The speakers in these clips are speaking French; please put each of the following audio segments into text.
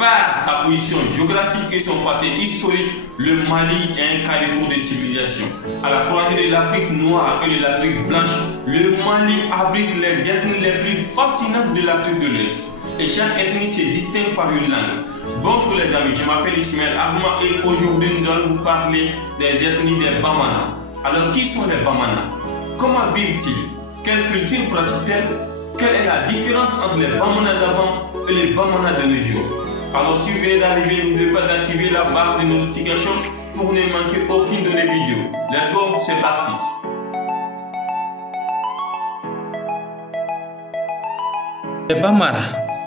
Par sa position géographique et son passé historique, le Mali est un carrefour de civilisation. À la croisée de l'Afrique noire et de l'Afrique blanche, le Mali abrite les ethnies les plus fascinantes de l'Afrique de l'Est. Et chaque ethnie se distingue par une langue. Bonjour les amis, je m'appelle Ismaël Agma et aujourd'hui nous allons vous parler des ethnies des Bamana. Alors qui sont les Bamana? Comment vivent-ils? Quelle culture pratiquent-elles? Quelle est la différence entre les Bamana d'avant et les Bamana de nos jours? Alors si vous venez d'arriver, n'oubliez pas d'activer la barre de notification pour ne manquer aucune de nos vidéos. Let's go, c'est parti.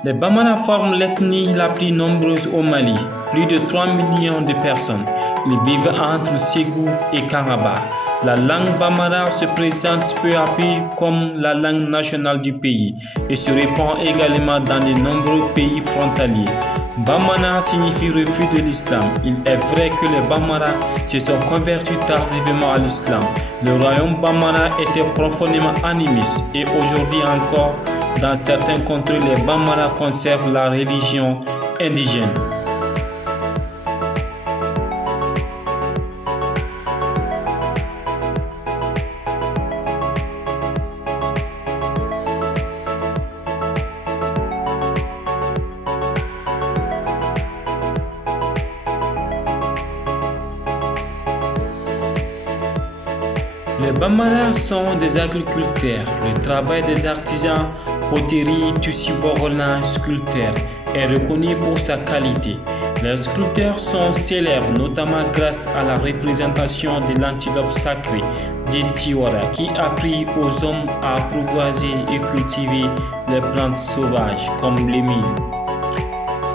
Les Bamana forment l'ethnie la plus nombreuse au Mali, plus de 3 millions de personnes. Ils vivent entre Ségou et Karaba. La langue Bamara se présente peu à peu comme la langue nationale du pays et se répand également dans de nombreux pays frontaliers. Bamana signifie refus de l'islam. Il est vrai que les Bamara se sont convertis tardivement à l'islam. Le royaume Bamara était profondément animiste et aujourd'hui encore, dans certains contrées, les Bamara conservent la religion indigène. Les Bamana sont des agriculteurs. Le travail des artisans, poterie, tissu bordelin, sculpteurs est reconnu pour sa qualité. Les sculpteurs sont célèbres notamment grâce à la représentation de l'antilope sacrée des Tiwara qui a appris aux hommes à apprivoiser et cultiver les plantes sauvages comme les mil.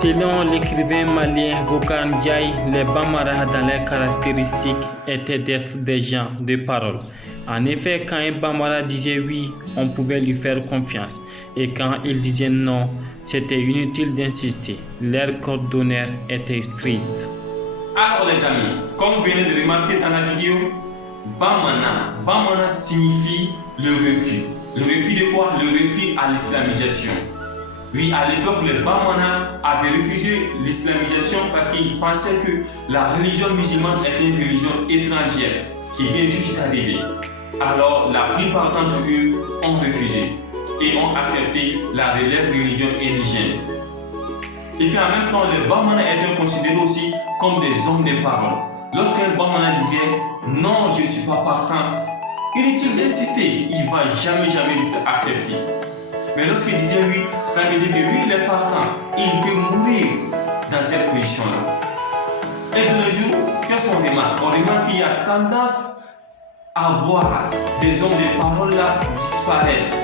Selon l'écrivain malien Bokar Ndiaye, les Bamara dans leurs caractéristiques étaient d'être des gens de parole. En effet, quand un Bamara disait oui, on pouvait lui faire confiance. Et quand il disait non, c'était inutile d'insister. Leur code d'honneur était strict. Alors les amis, comme vous venez de remarquer dans la vidéo, Bamana signifie le refus. Le refus de quoi? Le refus à l'islamisation. Oui, à l'époque, les Bamana avaient refusé l'islamisation parce qu'ils pensaient que la religion musulmane était une religion étrangère qui vient juste d'arriver. Alors, la plupart d'entre eux ont refusé et ont accepté la religion indigène. Et puis en même temps, les Bamana étaient considérés aussi comme des hommes de parole. Lorsqu'un Bamana disait non, je ne suis pas partant, inutile d'insister, il ne va jamais accepter. Mais lorsqu'il disait oui, ça veut dire que oui, il est partant. Il peut mourir dans cette position-là. Et de nos jours, qu'est-ce qu'on remarque? On remarque qu'il y a tendance à voir des hommes de parole là disparaître.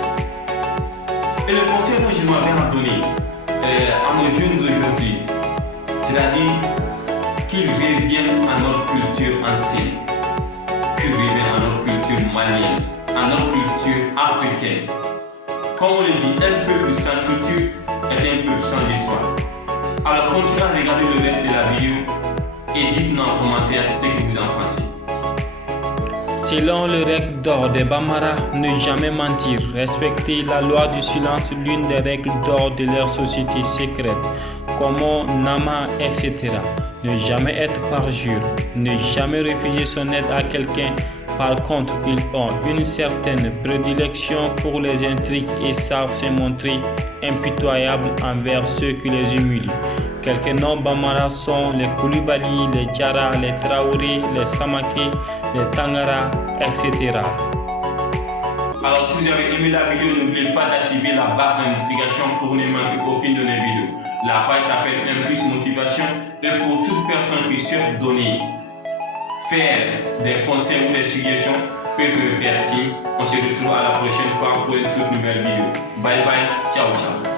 Et le conseil dont je m'avais en donné à nos jeunes d'aujourd'hui, c'est-à-dire qu'ils reviennent à notre culture ancienne, qu'ils reviennent à notre culture malienne, à notre culture africaine. Comme on le dit, un peuple sans culture est un peuple sans histoire. Alors continuez à regarder le reste de la vidéo et dites-nous en commentaire ce que vous en pensez. Selon le règle d'or des Bamara, ne jamais mentir, respecter la loi du silence, l'une des règles d'or de leur société secrète, comme Nama, etc. Ne jamais être parjure, ne jamais refuser son aide à quelqu'un. Par contre, ils ont une certaine prédilection pour les intrigues et savent se montrer impitoyables envers ceux qui les humilient. Quelques noms Bamara sont les Koulibaly, les Diarra, les Traoré, les Samaké, les Tangara, etc. Alors si vous avez aimé la vidéo, n'oubliez pas d'activer la barre de notification pour ne manquer aucune de nos vidéos. La page s'appelle M+ Motivation et pour toute personne qui souhaite donner, faire des conseils ou des suggestions, peut me faire signe. On se retrouve à la prochaine fois pour une toute nouvelle vidéo. Bye bye, ciao ciao.